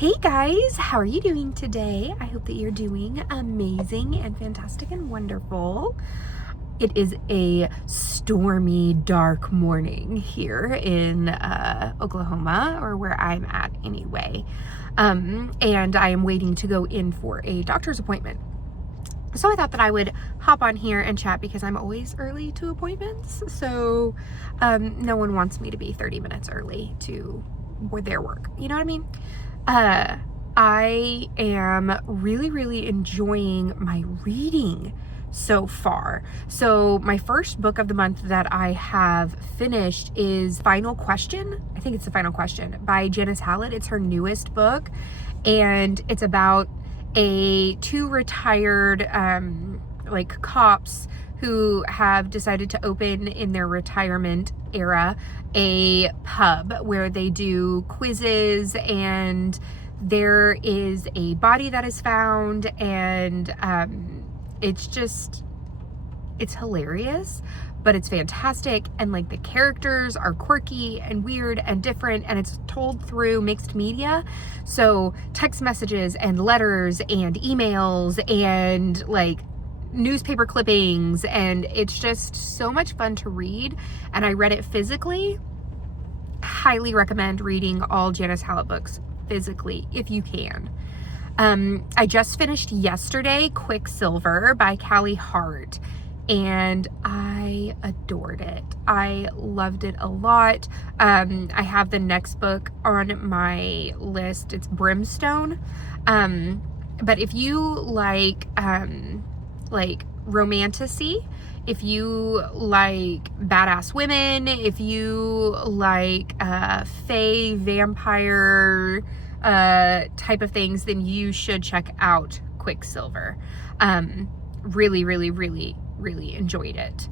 Hey guys, how are you doing today? I hope that you're doing amazing and fantastic and wonderful. It is a stormy, dark morning here in Oklahoma, or where I'm at anyway. And I am waiting to go in for a doctor's appointment. So I thought that I would hop on here and chat because I'm always early to appointments. So no one wants me to be 30 minutes early to their work. You know what I mean? I am really enjoying my reading so far. So my first book of the month that I have finished is Final Question. I think it's The Final Question by Janice Hallett. It's her newest book, and it's about two retired cops who have decided to open in their retirement era a pub where they do quizzes, and there is a body that is found, and it's hilarious, but it's fantastic, and like the characters are quirky and weird and different, and it's told through mixed media, so text messages and letters and emails and like newspaper clippings, and it's just so much fun to read. And I read it physically. Highly recommend reading all Janice Hallett books physically if you can. I just finished yesterday Quicksilver by Callie Hart, and I adored it. I loved it a lot. I have the next book on my list. It's Brimstone. But if you like romantasy, if you like badass women, if you like fae, vampire type of things, then you should check out Quicksilver. Really enjoyed it.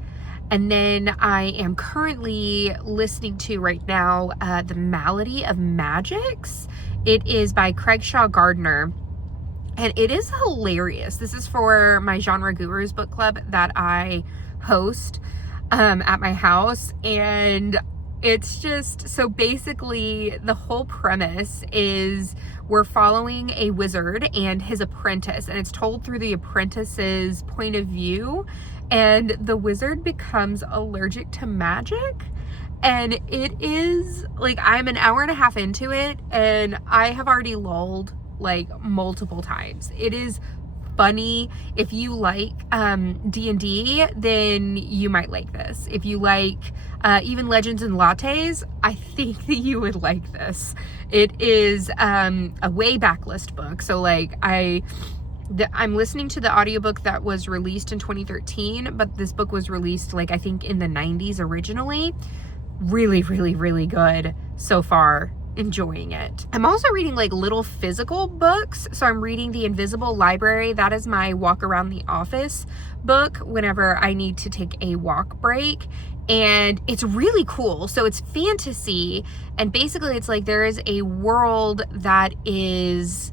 And then I am currently listening to right now The Malady of Magicks. It is by Craigshaw Gardner. And it is hilarious. This is for my Genre Gurus book club that I host at my house. And it's just, so basically the whole premise is we're following a wizard and his apprentice, and it's told through the apprentice's point of view. And the wizard becomes allergic to magic. And it is like, I'm an hour and a half into it, and I have already lulled like multiple times. It is funny. If you like D&D, then you might like this. If you like even Legends and Lattes, I think that you would like this. It is a way backlist book. So like I'm listening to the audiobook that was released in 2013, but this book was released like I think in the 90s originally. Really good so far. Enjoying it. I'm also reading like little physical books. So I'm reading The Invisible Library. That is my walk around the office book whenever I need to take a walk break. And it's really cool. So it's fantasy, and basically it's like there is a world that is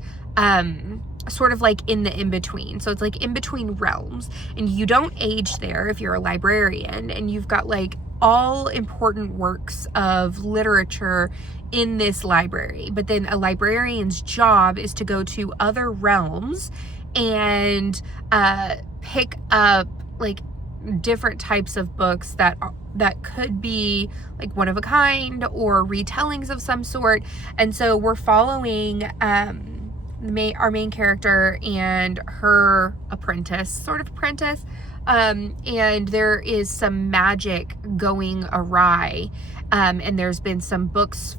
sort of like in the in-between. So it's like in between realms, and you don't age there if you're a librarian, and you've got like all important works of literature in this library. But then a librarian's job is to go to other realms and pick up like different types of books that could be like one of a kind or retellings of some sort. And so we're following our main character and her apprentice, and there is some magic going awry, and there's been some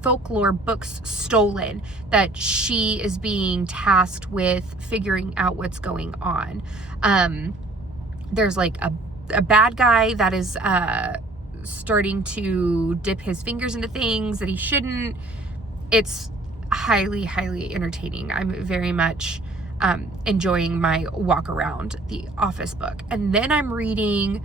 folklore books stolen that she is being tasked with figuring out what's going on. There's like a bad guy that is starting to dip his fingers into things that he shouldn't. It's highly entertaining. I'm very much enjoying my walk around the office book. And then I'm reading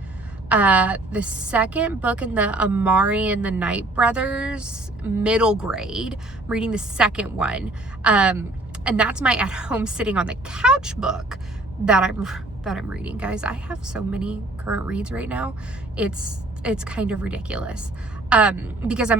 the second book in the Amari and the Night Brothers middle grade. I'm reading the second one, and that's my at home sitting on the couch book that I'm reading. Guys, I have so many current reads right now. It's kind of ridiculous because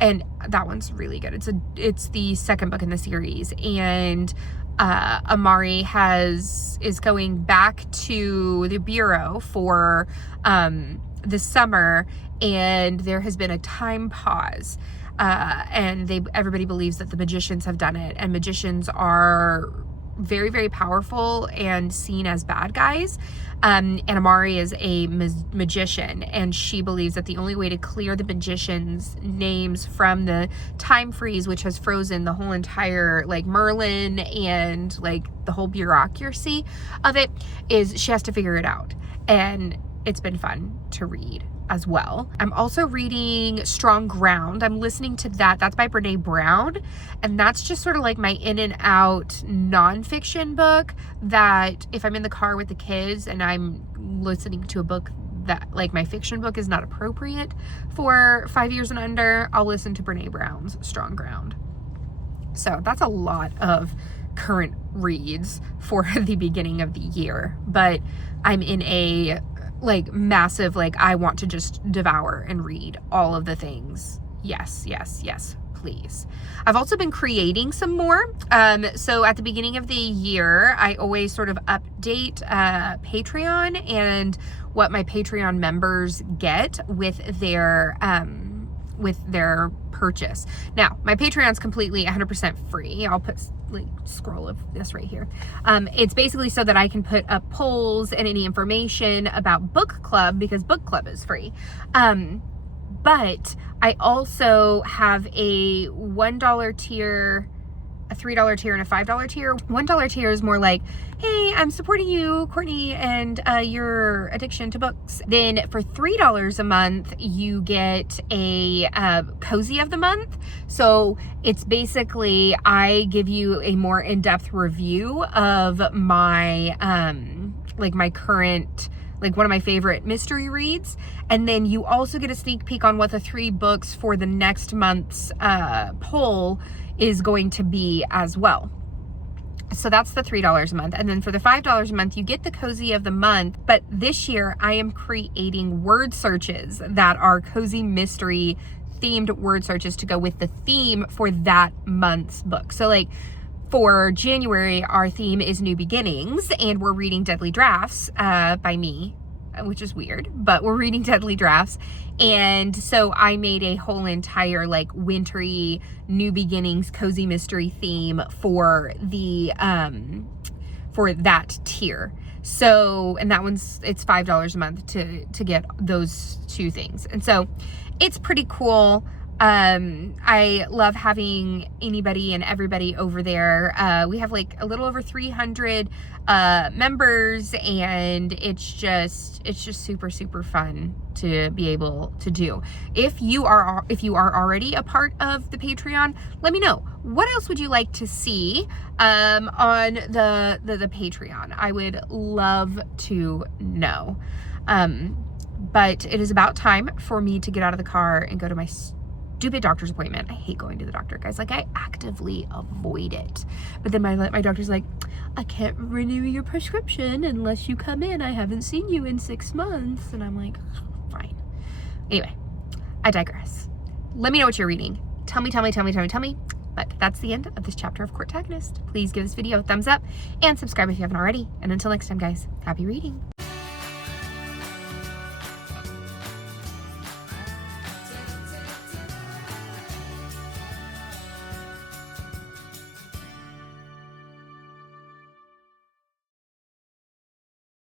and that one's really good. It's the second book in the series, and Amari is going back to the bureau for the summer, and there has been a time pause, and everybody believes that the magicians have done it, and magicians are very, very powerful and seen as bad guys. And Amari is a magician, and she believes that the only way to clear the magicians' names from the time freeze, which has frozen the whole entire, like, Merlin and, like, the whole bureaucracy of it, is she has to figure it out. And it's been fun to read as well. I'm also reading Strong Ground. I'm listening to that. That's by Brene Brown. And that's just sort of like my in and out nonfiction book that if I'm in the car with the kids and I'm listening to a book that, like, my fiction book is not appropriate for 5 years and under, I'll listen to Brene Brown's Strong Ground. So that's a lot of current reads for the beginning of the year. But I'm in a like massive, like, I want to just devour and read all of the things. Yes, yes, yes, please. I've also been creating some more. So at the beginning of the year, I always sort of update Patreon and what my Patreon members get with their purchase. Now, my Patreon's completely 100% free. I'll put like scroll of this right here. It's basically so that I can put up polls and any information about book club, because book club is free. But I also have a $1 tier, a $3 tier, and a $5 tier. $1 tier is more like, hey, I'm supporting you, Courtney, and your addiction to books. Then for $3 a month, you get a cozy of the month. So it's basically, I give you a more in-depth review of my, like, my current, like, one of my favorite mystery reads. And then you also get a sneak peek on what the 3 books for the next month's poll is going to be as well. So that's the $3 a month. And then for the $5 a month, you get the cozy of the month. But this year I am creating word searches that are cozy mystery themed word searches to go with the theme for that month's book. So, like, for January, our theme is New Beginnings, and we're reading Deadly Drafts by me, which is weird, but we're reading Deadly Drafts. And so I made a whole entire, like, wintry New Beginnings cozy mystery theme for the for that tier. So, and that one's, it's $5 a month to get those 2 things. And so it's pretty cool. I love having anybody and everybody over there. We have like a little over 300 members, and it's just super, super fun to be able to do. If you are already a part of the Patreon, let me know. What else would you like to see on the Patreon? I would love to know. But it is about time for me to get out of the car and go to my stupid doctor's appointment. I hate going to the doctor, guys. Like, I actively avoid it. But then my doctor's like, I can't renew your prescription unless you come in. I haven't seen you in 6 months. And I'm like, fine. Anyway, I digress. Let me know what you're reading. Tell me. But that's the end of this chapter of Courtagonist. Please give this video a thumbs up and subscribe if you haven't already. And until next time, guys, happy reading.